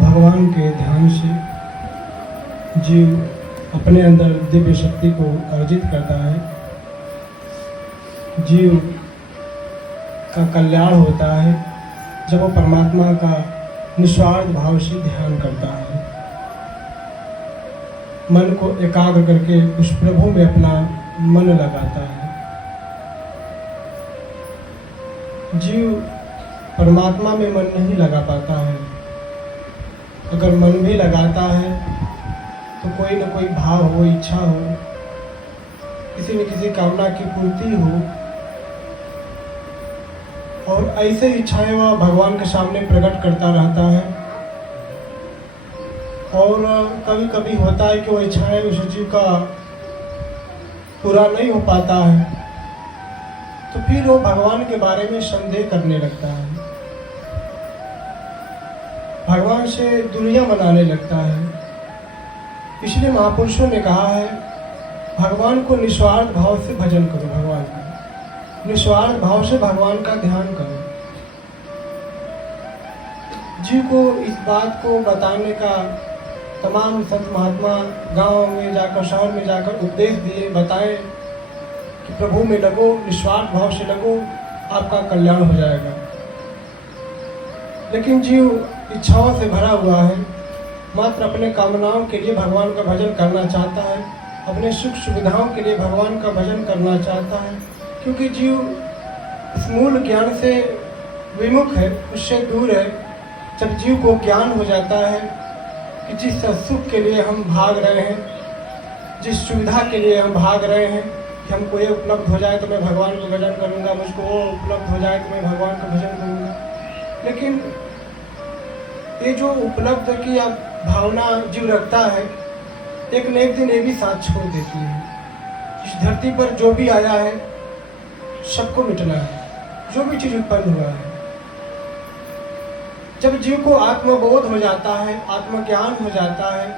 भगवान के ध्यान से जीव अपने अंदर दिव्य शक्ति को अर्जित करता है। जीव का कल्याण होता है जब वो परमात्मा का निस्वार्थ भाव से ध्यान करता है। मन को एकाग्र करके उस प्रभु में अपना मन लगाता है। जीव परमात्मा में मन नहीं लगा पाता है। अगर मन भी लगाता है तो कोई न कोई भाव हो, इच्छा हो, किसी न किसी कामना की पूर्ति हो, और ऐसे इच्छाएं वह भगवान के सामने प्रकट करता रहता है। और कभी कभी होता है कि वो इच्छाएं उस जीव का पूरा नहीं हो पाता है, तो फिर वो भगवान के बारे में संदेह करने लगता है, भगवान से दुनिया बनाने लगता है। इसलिए महापुरुषों ने कहा है, भगवान को निस्वार्थ भाव से भजन करो। भगवान का निस्वार्थ भाव से भगवान का ध्यान करो। जीव को इस बात को बताने का तमाम संत महात्मा गांव में जाकर, शहर में जाकर उपदेश दिए, बताएं कि प्रभु में लगो, निस्वार्थ भाव से लगो, आपका कल्याण हो जाएगा। लेकिन जीव इच्छाओं से भरा हुआ है, मात्र अपने कामनाओं के लिए भगवान का भजन करना चाहता है, अपने सुख सुविधाओं के लिए भगवान का भजन करना चाहता है। क्योंकि जीव इस मूल ज्ञान से विमुख है, उससे दूर है। जब जीव को ज्ञान हो जाता है कि जिस सुख के लिए हम भाग रहे हैं, जिस सुविधा के लिए हम भाग रहे हैं, कि हमको ये उपलब्ध हो जाए तो मैं भगवान का भजन करूँगा, मुझको वो उपलब्ध हो जाए तो मैं भगवान का भजन करूँगा। लेकिन ये जो उपलब्ध की भावना जीव रखता है, एक न एक दिन ये भी साथ छोड़ देती है। इस धरती पर जो भी आया है सबको मिटना है, जो भी चीज उत्पन्न हुआ है। जब जीव को आत्मबोध हो जाता है, आत्मज्ञान हो जाता है,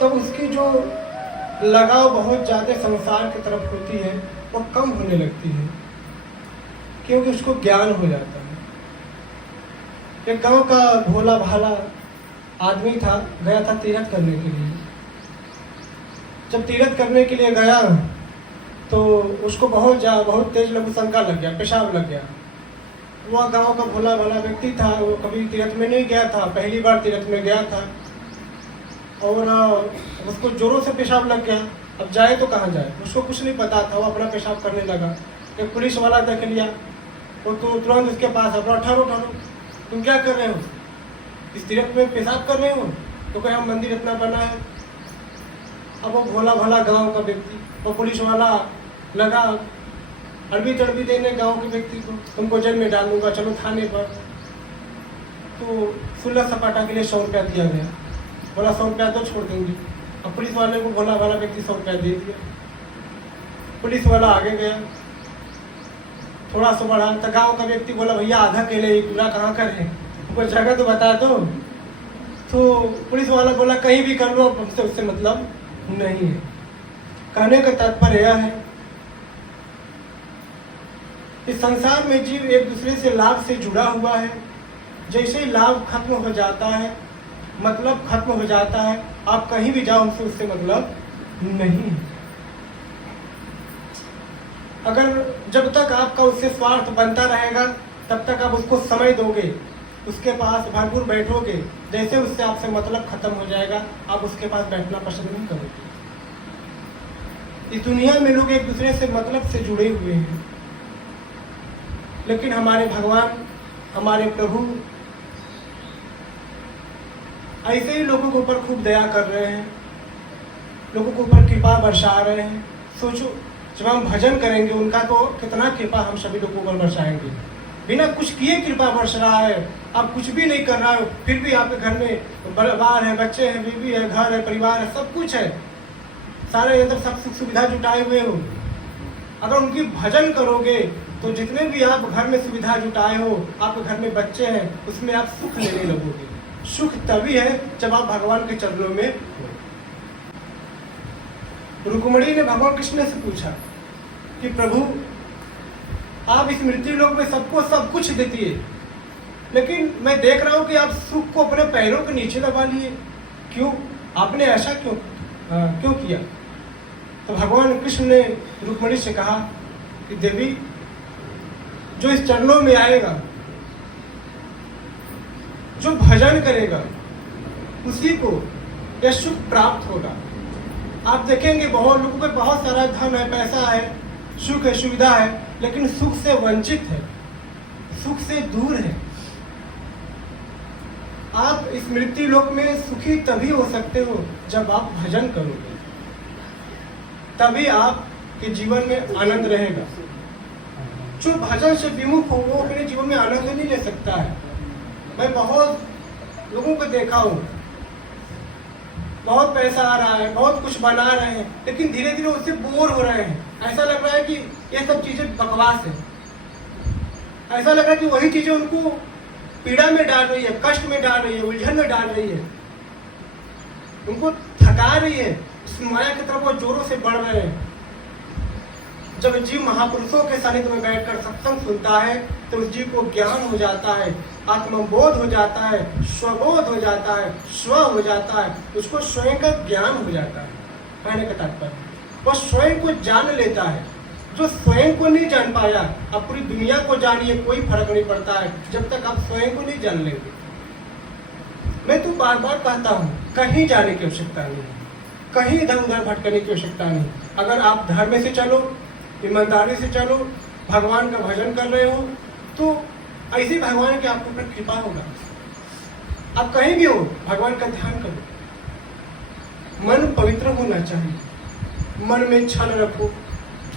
तब उसकी जो लगाव बहुत ज्यादा संसार की तरफ होती है वो कम होने लगती है, क्योंकि उसको ज्ञान हो जाता है। एक गांव का भोला भाला आदमी था, गया था तीर्थ करने के लिए। जब तीर्थ करने के लिए गया तो उसको बहुत तेज लघु शंका लग गया, पेशाब लग गया। वह गांव का भोला भाला व्यक्ति था, वो कभी तीर्थ में नहीं गया था, पहली बार तीर्थ में गया था, और उसको जोरों से पेशाब लग गया। अब जाए तो कहाँ जाए, उसको कुछ नहीं पता था। वो अपना पेशाब करने लगा। एक पुलिस वाला देख लिया, वो तो तुरंत उसके पास अपना ठहरो, तुम क्या कर रहे हो, इस तीर्थ में पेशाब कर रहे हो? तो कहे हम मंदिर इतना बना है। अब वो भोला भला गांव का व्यक्ति, वो पुलिस वाला लगा अड़बी तड़बी देने गांव के व्यक्ति को, तुमको जेल में डाल दूंगा, चलो थाने पर। तो 16 सपाटा के लिए 100 रुपया दिया गया। बोला 100 रुपया तो छोड़ देंगे। अब पुलिस वाले को भोला भाला व्यक्ति 100 रुपया दे दिया। पुलिस वाला आगे गया, थोड़ा सा बढ़ा तो गाँव का व्यक्ति बोला भैया आधा केले पूरा कहाँ कर है, कोई जगह तो बता दो। तो पुलिस वाला बोला कहीं भी कर लो, हमसे उससे मतलब नहीं है। कहने का तात्पर्य यह है कि संसार में जीव एक दूसरे से लाभ से जुड़ा हुआ है। जैसे ही लाभ खत्म हो जाता है, मतलब खत्म हो जाता है, आप कहीं भी जाओ हमसे उससे मतलब नहीं है। अगर जब तक आपका उससे स्वार्थ बनता रहेगा तब तक आप उसको समय दोगे, उसके पास भरपूर बैठोगे। जैसे उससे आपसे मतलब खत्म हो जाएगा, आप उसके पास बैठना पसंद नहीं करोगे। इस दुनिया में लोग एक दूसरे से मतलब से जुड़े हुए हैं, लेकिन हमारे भगवान, हमारे प्रभु ऐसे ही लोगों के ऊपर खूब दया कर रहे हैं, लोगों के ऊपर कृपा बरसा रहे हैं। सोचो, जब हम भजन करेंगे उनका तो कितना कृपा हम सभी लोगों पर बरसाएंगे। बिना कुछ किए कृपा बरस रहा है, आप कुछ भी नहीं कर रहा हो, फिर भी आपके घर में बार है, बच्चे हैं, बीवी है, घर है, परिवार है, सब कुछ है, सारे अंदर सब सुख सुविधा जुटाए हुए हो। अगर उनकी भजन करोगे तो जितने भी आप घर में सुविधा जुटाए हो, आपके घर में बच्चे हैं, उसमें आप सुख लेने लगोगे। सुख तभी है जब आप भगवान के चरणों में हो। रुक्मणी ने भगवान कृष्ण से पूछा कि प्रभु आप इस मृत्यु लोक में सबको सब कुछ देती है, लेकिन मैं देख रहा हूँ कि आप सुख को अपने पैरों के नीचे दबा लिए। क्यों? आपने ऐसा क्यों किया? तो भगवान कृष्ण ने रुक्मिणी से कहा कि देवी, जो इस चरणों में आएगा, जो भजन करेगा, उसी को यह सुख प्राप्त होगा। आप देखेंगे बहुत लोगों के बहुत सारा धन है, पैसा है, सुख है, सुविधा है, लेकिन सुख से वंचित है, सुख से दूर है। आप इस मृत्यु लोक में सुखी तभी हो सकते हो जब आप भजन करोगे, तभी आपके जीवन में आनंद रहेगा। जो भजन से विमुख हो वो अपने जीवन में आनंद नहीं ले सकता है। मैं बहुत लोगों को देखा हूँ, बहुत पैसा आ रहा है, बहुत कुछ बना रहे हैं, लेकिन धीरे धीरे उससे बोर हो रहे हैं। ऐसा लग रहा है कि ये सब चीजें बकवास है। ऐसा लग रहा है कि वही चीजें उनको पीड़ा में डाल रही है, कष्ट में डाल रही है, उलझन में डाल रही है, उनको थका रही है। इस माया की तरफ वो जोरों से बढ़ रहे हैं। जब जीव महापुरुषों के सानिध्य में बैठकर सत्संग सुनता है तो उस जीव को ज्ञान हो जाता है, आत्मबोध हो जाता है, स्वबोध हो जाता है, स्व हो जाता है, उसको स्वयं का ज्ञान हो जाता है। कहने का तात्पर्य वह स्वयं को जान लेता है। जो स्वयं को नहीं जान पाया, अब पूरी दुनिया को जानिए, कोई फर्क नहीं पड़ता है जब तक आप स्वयं को नहीं जान लेंगे। मैं तो बार बार कहता हूँ, कहीं जाने की आवश्यकता नहीं, कहीं इधर उधर भटकने की आवश्यकता नहीं। अगर आप धर्म से चलो, ईमानदारी से चलो, भगवान का भजन कर रहे हो, तो ऐसी भगवान की आपके ऊपर कृपा होगा। आप कहीं भी हो, भगवान का ध्यान करो। मन पवित्र होना चाहिए, मन में छल रखो,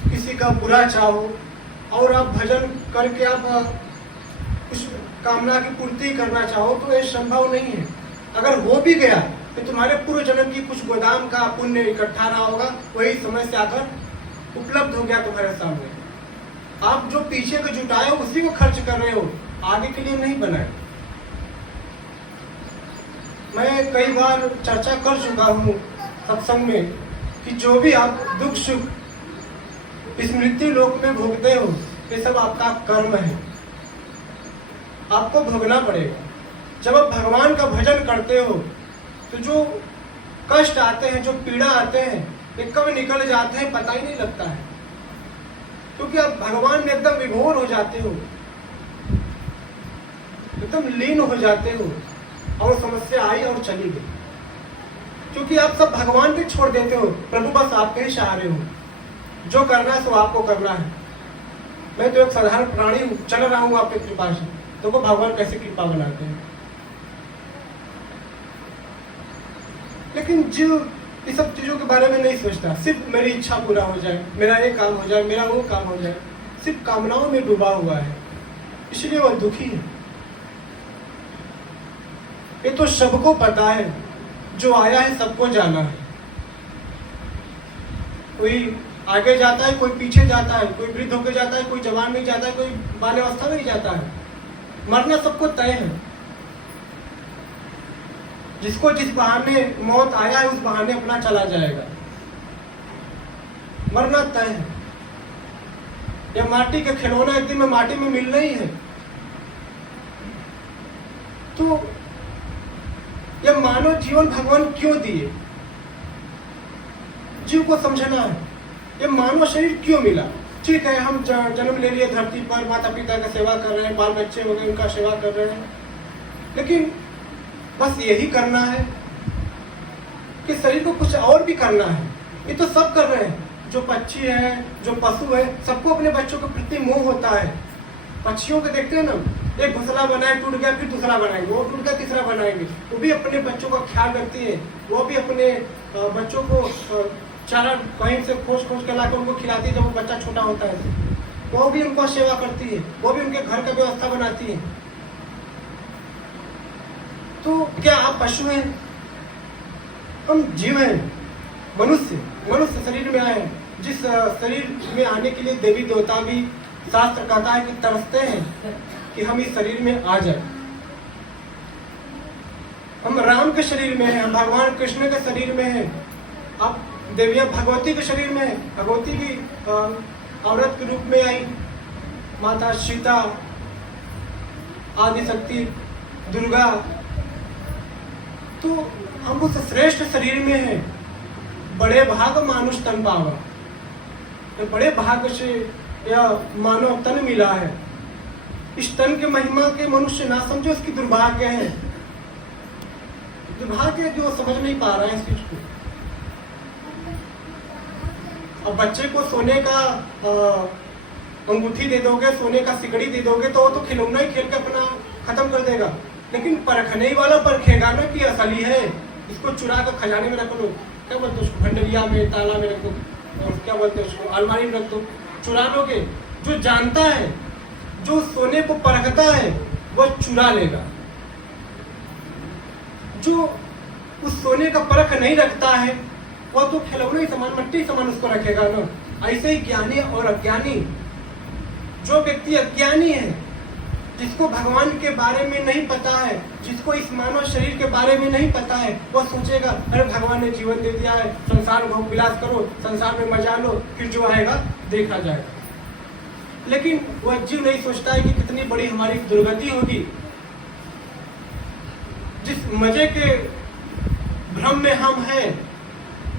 किसी का बुरा चाहो और आप भजन करके आप उस कामना की पूर्ति करना चाहो तो ये संभव नहीं है। अगर हो भी गया तो तुम्हारे पूर्व जन्म की कुछ गोदाम का पुण्य इकट्ठा रहा होगा, वही समय से आकर उपलब्ध हो गया तुम्हारे सामने। आप जो पीछे को जुटाए हो उसी को खर्च कर रहे हो, आगे के लिए नहीं बनाए। मैं कई बार चर्चा कर चुका हूँ सत्संग में कि जो भी आप दुख सुख इस मृत्यु लोक में भोगते हो, ये सब आपका कर्म है, आपको भोगना पड़ेगा। जब आप भगवान का भजन करते हो तो जो कष्ट आते हैं, जो पीड़ा आते हैं, ये कब निकल जाते हैं पता ही नहीं लगता है, क्योंकि आप भगवान में एकदम विभोर हो जाते हो, एकदम लीन हो जाते हो और समस्या आई और चली गई, क्योंकि आप सब भगवान पे छोड़ देते हो। प्रभु बस आपके ही सहारे हो, जो करना है सो आपको करना है। मैं तो एक साधारण प्राणी हूँ, चल रहा हूँ आपकी कृपा से। तो वो भगवान कैसे कृपा बनाते हैं। लेकिन जो इस सब चीजों के बारे में नहीं सोचता, सिर्फ मेरी इच्छा पूरा हो जाए, मेरा ये काम हो जाए, मेरा वो काम हो जाए, सिर्फ कामनाओं में डूबा हुआ है, इसलिए वह दुखी है। ये तो सबको पता है, जो आया है सबको जाना है। कोई आगे जाता है, कोई पीछे जाता है, कोई वृद्ध होकर जाता है, कोई जवान नहीं जाता है, कोई बाल्यावस्था में ही जाता है। मरना सबको तय है। जिसको जिस बहाने मौत आया है उस बहाने अपना चला जाएगा। मरना तय है। यह माटी के खिलौना एक दिन में माटी में मिलना ही है। तो यह मानव जीवन भगवान क्यों दिए, जीव को समझना है। ये मानव शरीर क्यों मिला? ठीक है, हम जन्म ले लिए धरती पर, माता पिता का सेवा कर रहे हैं, बाल बच्चे हो गए उनका सेवा कर रहे हैं, लेकिन बस यही करना है कि शरीर को कुछ और भी करना है? ये तो सब कर रहे हैं। जो पक्षी है, जो पशु है, सबको अपने बच्चों के प्रति मोह होता है। पक्षियों को देखते हैं ना, एक घोंसला बनाए, टूट गया, फिर दूसरा बनाएंगे, वो टूट गया, तीसरा बनाएंगे। वो भी अपने बच्चों का ख्याल रखती है, वो भी अपने बच्चों को चारा कहीं से खोज के लाकर उनको खिलाती है जब वो बच्चा छोटा होता है। वो भी उनको सेवा करती है, वो भी उनके घर का व्यवस्था बनाती है। तो क्या आप पशु हैं? हम जीव हैं, मनुष्य शरीर में आए हैं। जिस शरीर में आने के लिए देवी देवता भी, शास्त्र कहता है कि तरसते हैं कि हम इस शरीर में आ जाए। हम राम के शरीर में हैं, हम भगवान कृष्ण के शरीर में हैं। अब देवियां भगवती के शरीर में है। भगवती भी औरत के रूप में आई, माता सीता आदि शक्ति दुर्गा, तो हम उस श्रेष्ठ शरीर में हैं। बड़े भाग मानुष तन पावा, बड़े भाग से यह मानव तन मिला है। इस तन के महिमा के मनुष्य ना समझो, उसकी दुर्भाग्य है। दुर्भाग्य जो समझ नहीं पा रहा है इस चीज को। अब बच्चे को सोने का अंगूठी दे दोगे, सोने का सिकड़ी दे दोगे तो वो तो खिलौना ही खेल के अपना खत्म कर देगा। लेकिन परखने वाला परखेगा ना कि असली है। इसको चुरा कर खजाने में रख लो, क्या बोलते उसको, भंडरिया में, ताला में रख दो, और क्या बोलते हैं उसको, अलमारी में रख दो, चुरा लोगे। जो जानता है, जो सोने को परखता है, वह चुरा लेगा। जो उस सोने का परख नहीं रखता है, वह तो खिलौने समान, मट्टी समान उसको रखेगा ना। ऐसे ही ज्ञानी और अज्ञानी, जो व्यक्ति अज्ञानी है, जिसको भगवान के बारे में नहीं पता है, जिसको इस मानव शरीर के बारे में नहीं पता है, वह सोचेगा अरे भगवान ने जीवन दे दिया है, संसार में भोग विलास करो, संसार में मजा लो, फिर जो आएगा देखा जाएगा। लेकिन वह जीव नहीं सोचता है कि कितनी बड़ी हमारी दुर्गति होगी। जिस मजे के भ्रम में हम हैं,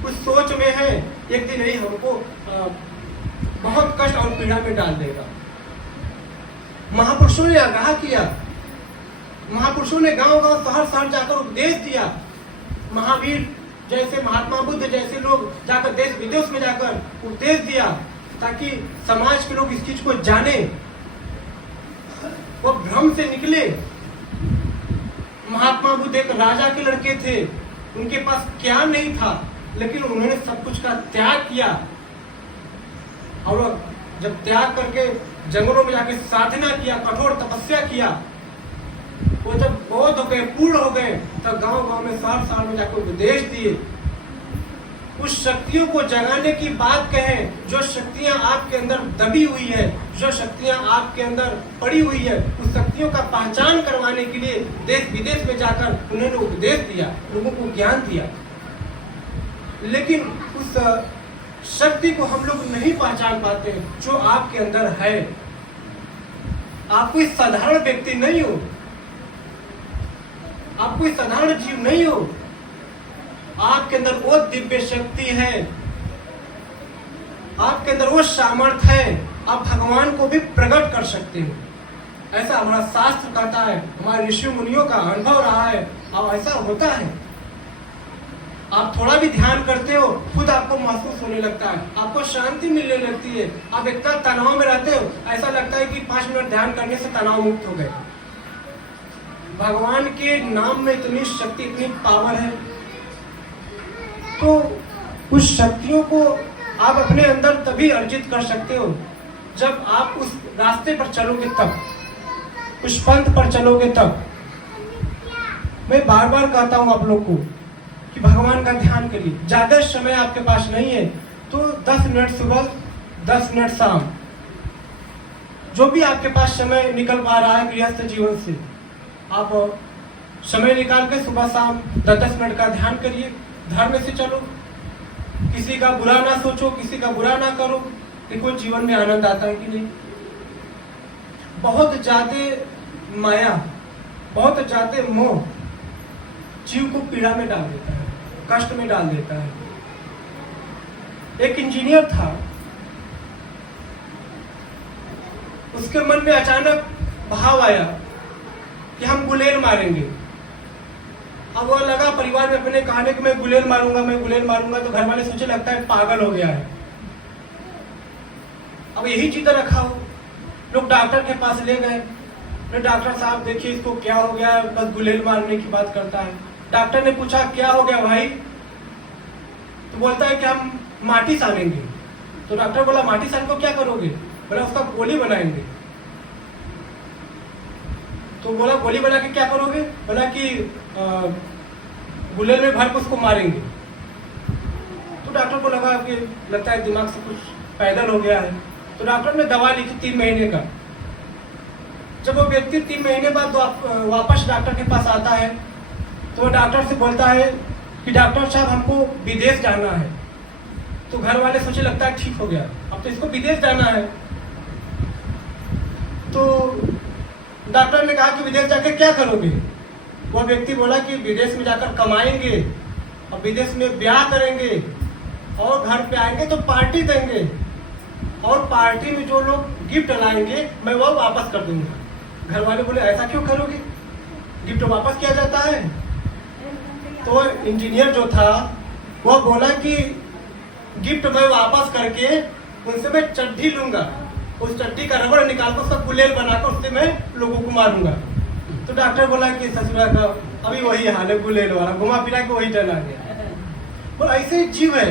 उस सोच में है, एक दिन यही हमको बहुत कष्ट और पीड़ा में डाल देगा। महापुरुषों ने आगाह किया, महापुरुषों ने गांव गांव शहर शहर जाकर उपदेश दिया। महावीर जैसे, महात्मा बुद्ध जैसे लोग जाकर देश विदेश में जाकर उपदेश दिया, ताकि समाज के लोग इस चीज को जाने, वो भ्रम से निकले। महात्मा बुद्ध एक राजा के लड़के थे, उनके पास क्या नहीं था, लेकिन उन्होंने सब कुछ का त्याग किया। और जब त्याग करके जंगलों में जाके साधना किया, कठोर तपस्या किया, वो जब बहुत हो गए, पूर्ण हो गए, तब गांव गांव में, शहर शहर में जाकर उपदेश दिए। उस शक्तियों को जगाने की बात कहें, जो शक्तियां आपके अंदर दबी हुई है, जो शक्तियां आपके अंदर पड़ी हुई है, उस शक्तियों का पहचान करवाने के लिए देश विदेश में जाकर उन्होंने उपदेश दिया, लोगों को ज्ञान दिया। लेकिन उस शक्ति को हम लोग नहीं पहचान पाते जो आपके अंदर है। आप कोई साधारण व्यक्ति नहीं हो, आप कोई साधारण जीव नहीं हो। आपके अंदर वो दिव्य शक्ति है, आपके अंदर वो सामर्थ्य है, आप भगवान को भी प्रकट कर सकते हो। ऐसा हमारा शास्त्र कहता है, हमारे ऋषि मुनियों का अनुभव रहा है, और ऐसा होता है। आप थोड़ा भी ध्यान करते हो, खुद आपको महसूस होने लगता है, आपको शांति मिलने लगती है। आप इतना तनाव में रहते हो, ऐसा लगता है कि 5 मिनट ध्यान करने से तनाव मुक्त हो गए। भगवान के नाम में इतनी शक्ति, इतनी पावर है। तो उस शक्तियों को आप अपने अंदर तभी अर्जित कर सकते हो जब आप उस रास्ते पर चलोगे, तब उस पंथ पर चलोगे तब। मैं बार बार कहता हूं आप लोग को कि भगवान का ध्यान करिए। ज्यादा समय आपके पास नहीं है तो 10 मिनट सुबह, 10 मिनट शाम, जो भी आपके पास समय निकल पा रहा है गृहस्थ जीवन से, आप समय निकाल के सुबह शाम 10-10 मिनट का ध्यान करिए। धर्म से चलो, किसी का बुरा ना सोचो, किसी का बुरा ना करो। देखो जीवन में आनंद आता है कि नहीं। बहुत ज्यादा माया, बहुत ज्यादा मोह जीव को पीड़ा में डाल देता है, कष्ट में डाल देता है। एक इंजीनियर था, उसके मन में अचानक भाव आया कि हम गुलेल मारेंगे। अब वो लगा परिवार में अपने कहने कि मैं गुलेल मारूंगा, मैं गुलेल मारूंगा, तो घर वाले सोचे लगता है पागल हो गया है। अब यही चीज़ रखा हो, लोग डॉक्टर के पास ले गए, डॉक्टर साहब देखिए इसको क्या हो गया, बस गुलेल मारने की बात करता है। डॉक्टर ने पूछा क्या हो गया भाई, तो बोलता है कि हम माटी सानेंगे। तो डॉक्टर बोला माटी सान को क्या करोगे? बोला उसका गोली बनाएंगे। तो बोला गोली बना के क्या करोगे? बोला कि गुलेल में भर के उसको मारेंगे। तो डॉक्टर को लगा कि लगता है दिमाग से कुछ पैदल हो गया है, तो डॉक्टर ने दवा लिखी 3 महीने का। जब वो व्यक्ति 3 महीने बाद वापस डॉक्टर के पास आता है तो डॉक्टर से बोलता है कि डॉक्टर साहब हमको विदेश जाना है। तो घर वाले सोचे लगता है ठीक हो गया, अब तो इसको विदेश जाना है। तो डॉक्टर ने कहा कि विदेश जाकर क्या करोगे? वह व्यक्ति बोला कि विदेश में जाकर कमाएंगे और विदेश में ब्याह करेंगे और घर पे आएंगे तो पार्टी देंगे और पार्टी में जो लोग गिफ्ट लाएंगे मैं वो वापस कर दूंगा। घर वाले बोले ऐसा क्यों करोगे, गिफ्ट वापस किया जाता है? तो इंजीनियर जो था वह बोला कि गिफ्ट मैं वापस करके उनसे मैं चड्ढी लूंगा, उस चड्ढी का रबड़ निकालकर उसका गुलेल बनाकर उससे मैं लोगों को मारूंगा। तो डॉक्टर बोला कि ससुरा का अभी वही हाल है, गुलेल वाला घुमा फिरा के वही डर आ गया। बोला ऐसे जीव है,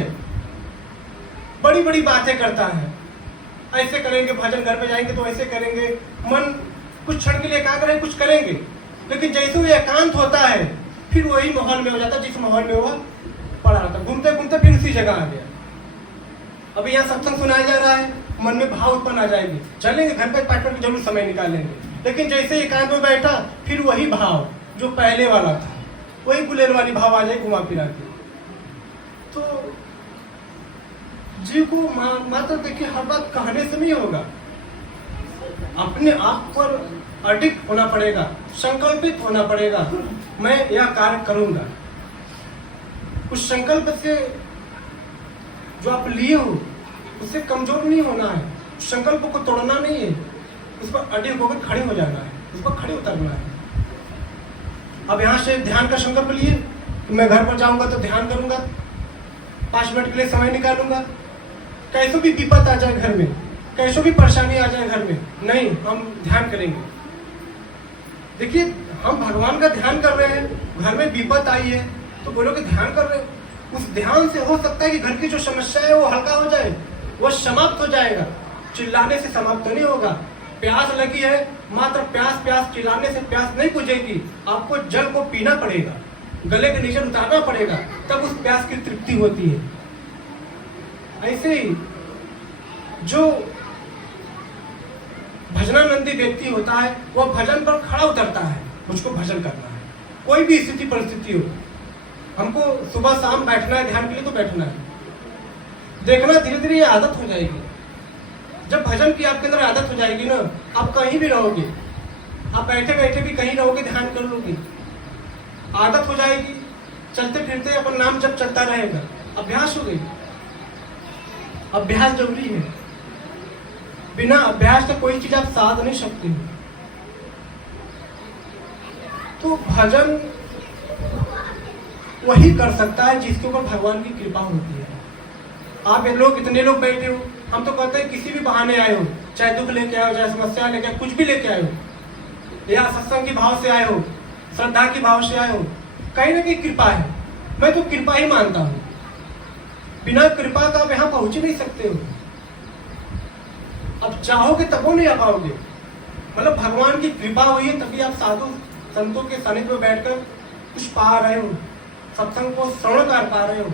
बड़ी बड़ी बातें करता है, ऐसे करेंगे, भजन घर पे जाएंगे तो ऐसे करेंगे, मन कुछ क्षण के लिए एकाग्र है, कुछ करेंगे, लेकिन जैसे वो एकांत होता है फिर वही माहौल में हो जाता है जिस माहौल में वह पड़ा था। घूमते घूमते फिर उसी जगह आ गया। अभी यहाँ सत्संग सुनाया जा रहा है, मन में भाव उत्पन्न आ जाएगी, चलेंगे घर पे 5 मिनट जरूर समय निकालेंगे, लेकिन जैसे एकांत में बैठा फिर वही भाव जो पहले वाला था, वही गुलेल वाली भाव आ जाए घुमा फिरा के। तो जीव को मात्र देखिए हर बात कहने से नहीं होगा, अपने आप पर अडिग होना पड़ेगा, संकल्पित होना पड़ेगा, मैं यह कार्य करूंगा। उस संकल्प से जो आप लिए हो उससे कमजोर नहीं होना है, उस संकल्प को तोड़ना नहीं है, उस पर अडिग होकर खड़े हो जाना है, उस पर खड़े उतरना है। अब यहाँ से ध्यान का संकल्प लिए कि मैं घर पर जाऊंगा तो ध्यान करूंगा, 5 मिनट के लिए समय निकालूंगा, कैसे भी विपत आ जाए घर में, कैसे भी परेशानी आ जाए घर में, नहीं हम ध्यान करेंगे। देखिए हम भगवान का ध्यान कर रहे हैं, घर में विपत आई है तो बोलो कि ध्यान कर रहे हैं, उस ध्यान से हो सकता है कि घर की जो समस्या है वो हल्का हो जाए, वो समाप्त हो जाएगा। चिल्लाने से समाप्त तो नहीं होगा। प्यास लगी है, मात्र प्यास प्यास चिल्लाने से प्यास नहीं बुझेगी, आपको जल को पीना पड़ेगा, गले के नीचे उतारना पड़ेगा, तब उस प्यास की तृप्ति होती है। ऐसे ही जो भजनानंदी व्यक्ति होता है वह भजन पर खड़ा उतरता है, मुझको भजन करना है, कोई भी स्थिति परिस्थिति हो, हमको सुबह शाम बैठना है ध्यान के लिए तो बैठना है। देखना धीरे धीरे ये आदत हो जाएगी। जब भजन की आपके अंदर आदत हो जाएगी ना, आप कहीं भी रहोगे, आप बैठे बैठे भी कहीं रहोगे, ध्यान कर लोगे, आदत हो जाएगी, चलते फिरते अपन नाम जब चलता रहेगा, अभ्यास हो गई। अभ्यास जरूरी है, बिना अभ्यास के कोई चीज आप साध नहीं सकते। तो भजन वही कर सकता है जिसके ऊपर भगवान की कृपा होती है। आप लोग इतने लोग बैठे हो, हम तो कहते हैं किसी भी बहाने आए हो, चाहे दुख लेके आए हो, चाहे समस्या लेके आए, कुछ भी लेके आए हो, या सत्संग की भाव से आए हो, श्रद्धा की भाव से आए हो, कहीं ना कहीं कृपा है। मैं तो कृपा ही मानता हूं, बिना कृपा का आप यहाँ पहुंच ही नहीं सकते हो। अब चाहोगे तब वो नहीं आ पाओगे, मतलब भगवान की कृपा हुई है तभी आप साधु संतों के सानिध्य में बैठकर कुछ पा रहे हो, सत्संग को श्रवण कर पा रहे हो,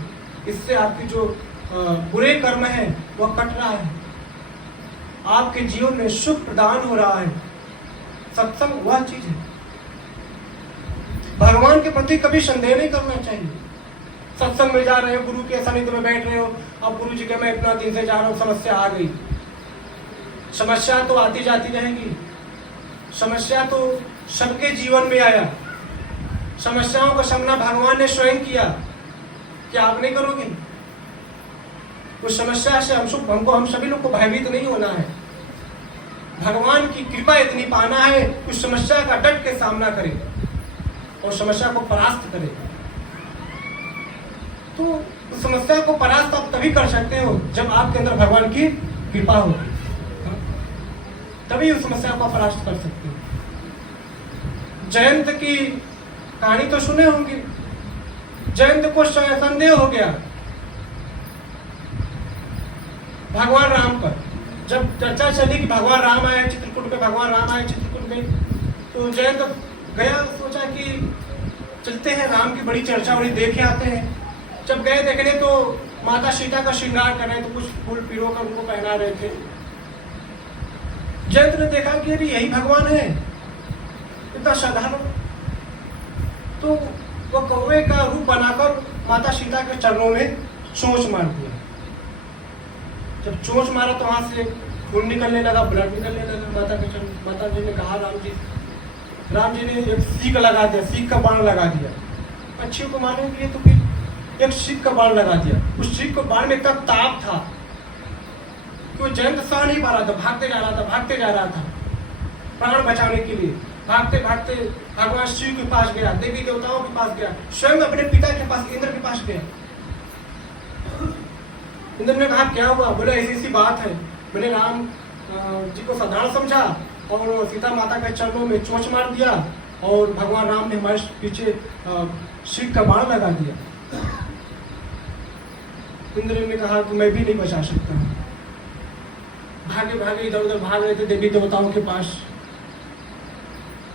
इससे आपकी जो बुरे कर्म है वह कट रहा है, आपके जीवन में सुख प्रदान हो रहा है। सत्संग वह चीज है, भगवान के प्रति कभी संदेह नहीं करना चाहिए। सत्संग में जा रहे हो, गुरु के सानिध्य में बैठ रहे हो, अब गुरु जी के मैं इतना दिन से जा रहा हूँ, समस्या आ गई, समस्या तो आती जाती रहेगी, समस्या तो सबके जीवन में आया, समस्याओं का सामना भगवान ने स्वयं किया, क्या आप नहीं करोगे? उस समस्या से हम सभी लोग को भयभीत नहीं होना है, भगवान की कृपा इतनी पाना है, उस समस्या का डट के सामना करें और समस्या को परास्त करें। तो उस समस्या को परास्त आप तभी कर सकते हो जब आपके अंदर भगवान की कृपा होगी, तभी उस समस्या को परास्त कर सकते हो। जयंत की कहानी तो सुने होंगे, जयंत को संदेह हो गया भगवान राम पर, जब चर्चा चली कि भगवान राम आए चित्रकूट में, भगवान राम आए चित्रकूट में, तो जयंत गया, सोचा कि चलते हैं, राम की बड़ी चर्चा हो रही, देखे आते हैं। जब गए देखने तो माता सीता का श्रृंगार कर रहे, तो कुछ फूल पीरो कर उनको पहना रहे थे। जयंत ने देखा कि अरे यही भगवान है, इतना साधारण, तो वो कौवे का रूप बनाकर माता सीता के चरणों में चोंच मार दिया। जब चोंच मारा तो वहां से खून निकलने लगा, ब्लड निकलने लगा माता के चरण। माता जी ने कहा राम जी राम जी ने एक सीख लगा दिया, सीख का बाण लगा दिया। पक्षियों को मारने के लिए तो फिर एक सीख का बाण लगा दिया। उस सीख को बाण में इतना ताप था कि वो जयंत सह नहीं पा रहा था, भागते जा रहा था प्राण बचाने के लिए। भागते भागते भगवान शिव के पास गया, देवी देवताओं के पास गया, स्वयं अपने पिता के पास, इंद्र के पास गया। इंद्र ने कहा क्या हुआ? बोले ऐसी ऐसी बात है। मैंने राम जी को साधारण समझा और सीता माता के चरणों में चोंच मार दिया और भगवान राम ने हमारे पीछे शिव का बाण लगा दिया। इंद्र ने कहा कि मैं भी नहीं बचा सकता। भागे भागे इधर उधर भाग रहे थे देवी देवताओं के पास।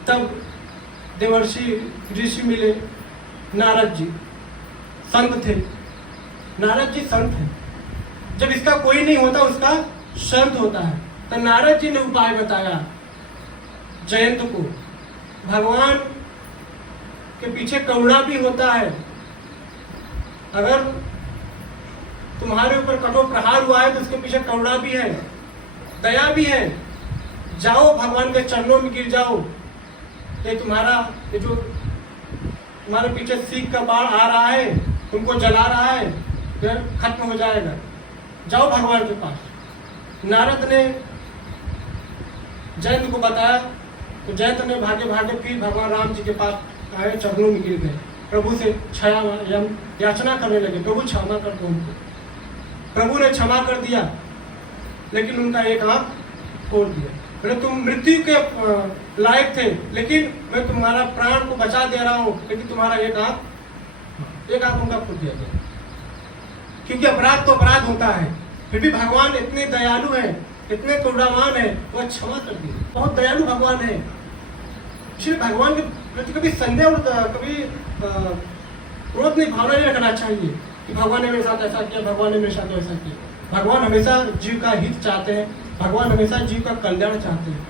तब देवर्षि ऋषि मिले, नारद जी संत थे। नारद जी संत हैं। जब इसका कोई नहीं होता उसका संत होता है। तो नारद जी ने उपाय बताया जयंत को। भगवान के पीछे करुणा भी होता है। अगर तुम्हारे ऊपर कठोर प्रहार हुआ है तो उसके पीछे करुणा भी है, दया भी है। जाओ भगवान के चरणों में गिर जाओ। ये जो तुम्हारे पीछे सीख का बाण आ रहा है, तुमको जला रहा है, फिर खत्म हो जाएगा। जाओ भगवान के पास। नारद ने जयंत को बताया तो जयंत ने भागे भागे फिर भगवान राम जी के पास आए, चरणों में गिर गए। प्रभु से याचना करने लगे, प्रभु क्षमा कर दो उनको। प्रभु ने क्षमा कर दिया, लेकिन उनका एक आंख फोड़ दिया। बोले तुम मृत्यु के लायक थे, लेकिन मैं तुम्हारा प्राण को बचा दे रहा हूँ, लेकिन तुम्हारा एक आंख उनका फोड़ दिया गया। क्योंकि अपराध तो अपराध होता है, फिर भी भगवान इतने दयालु हैं, इतने करुणावान है, वो क्षमा कर दिए। बहुत दयालु भगवान है। इसलिए भगवान के प्रति कभी संदेह और कभी क्रोध नहीं, भावना नहीं रखना चाहिए कि भगवान ने मेरे साथ ऐसा किया, भगवान ने मेरे साथ ऐसा किया। भगवान हमेशा जीव का हित चाहते हैं, भगवान हमेशा जीव का कल्याण चाहते हैं।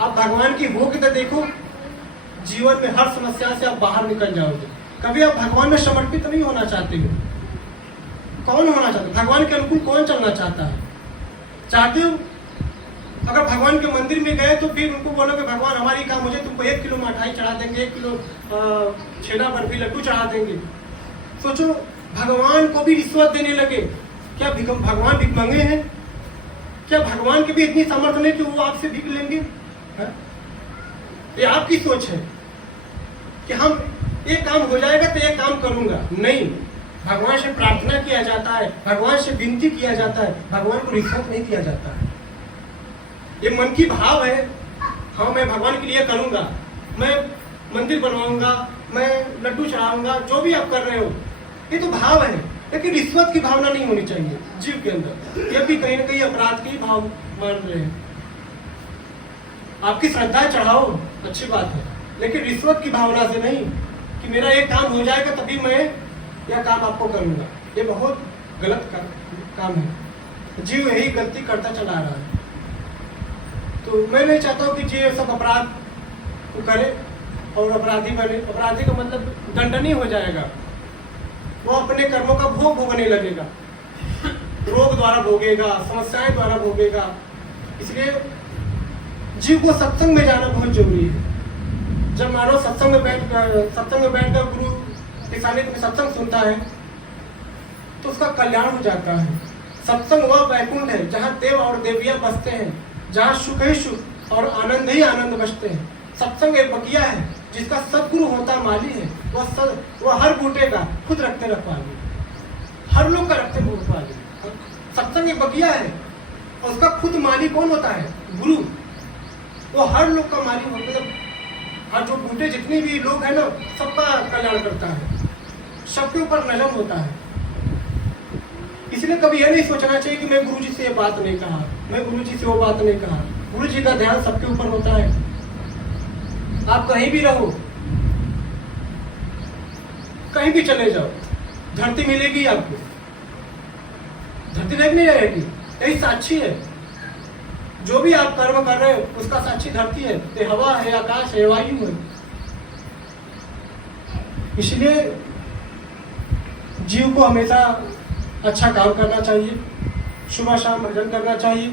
आप भगवान की हो के तो देखो, जीवन में हर समस्या से आप बाहर निकल जाओगे। कभी आप भगवान में समर्पित नहीं होना चाहते हो। कौन होना चाहता है? भगवान के अनुकूल कौन चलना चाहता है? चाहते हो अगर भगवान के मंदिर में गए तो फिर उनको बोलोगे भगवान हमारी काम, मुझे तुमको 1 किलो मिठाई चढ़ा देंगे, 1 किलो छेना बर्फी लड्डू चढ़ा देंगे। सोचो भगवान को भी रिश्वत देने लगे। क्या भगवान भिखमंगे हैं? क्या भगवान की भी इतनी सामर्थ्य नहीं कि वो आपसे भीख लेंगे? ये आपकी सोच है कि हम एक काम हो जाएगा तो एक काम करूंगा। नहीं, भगवान से प्रार्थना किया जाता है, भगवान से विनती किया जाता है, भगवान को रिश्वत नहीं किया जाता है। ये मन की भाव है, हाँ मैं भगवान के लिए करूंगा, मैं मंदिर बनवाऊंगा, मैं लड्डू चढ़ाऊंगा, जो भी आप कर रहे हो, ये तो भाव है। लेकिन रिश्वत की भावना नहीं होनी चाहिए जीव के अंदर। ये भी कहीं ना कहीं अपराध की भाव मान रहे हैं। आपकी श्रद्धा चढ़ाओ, अच्छी बात है, लेकिन रिश्वत की भावना से नहीं कि मेरा एक काम हो जाएगा तभी मैं यह काम आपको करूंगा। ये बहुत गलत काम है। जीव यही गलती करता चला रहा है। तो मैं नहीं चाहता हूँ कि जीव सब अपराध तो करे और अपराधी बने। अपराधी का मतलब दंडनीय हो जाएगा, वो अपने कर्मों का भोग भोगने लगेगा, रोग द्वारा भोगेगा, समस्याएं द्वारा भोगेगा। इसलिए जीव को सत्संग में जाना बहुत जरूरी है। जब मानव सत्संग में बैठकर गुरु के सानिध्य में सत्संग सुनता है तो उसका कल्याण हो जाता है। सत्संग वह वैकुंठ है जहाँ देव और देवियां बसते हैं, जहाँ सुख ही सुख और आनंद ही आनंद बसते हैं। सत्संग एक बकिया है जिसका सदगुरु होता माली है। वह हर बूटे का खुद रखते रखवाली, हर लोग का रखते रखवाली। सत्संग एक बकिया है और उसका खुद माली कौन होता है? गुरु। वो हर लोग का माली होता है। हर जो बूटे जितने भी लोग हैं ना, सबका कल्याण करता है, सबके ऊपर नजर होता है। इसलिए कभी यह नहीं सोचना चाहिए कि मैं गुरु जी से ये बात नहीं कहा, मैं गुरु जी से वो बात नहीं कहा। गुरु जी का ध्यान सबके ऊपर होता है। आप कहीं भी रहो, कहीं भी चले जाओ, धरती मिलेगी आपको। धरती नहीं रहेगी, यही साक्षी है। जो भी आप कर्म कर रहे हो उसका साक्षी धरती है, ये हवा है, आकाश है, वायु है। इसलिए जीव को हमेशा अच्छा काम करना चाहिए, सुबह शाम भजन करना चाहिए।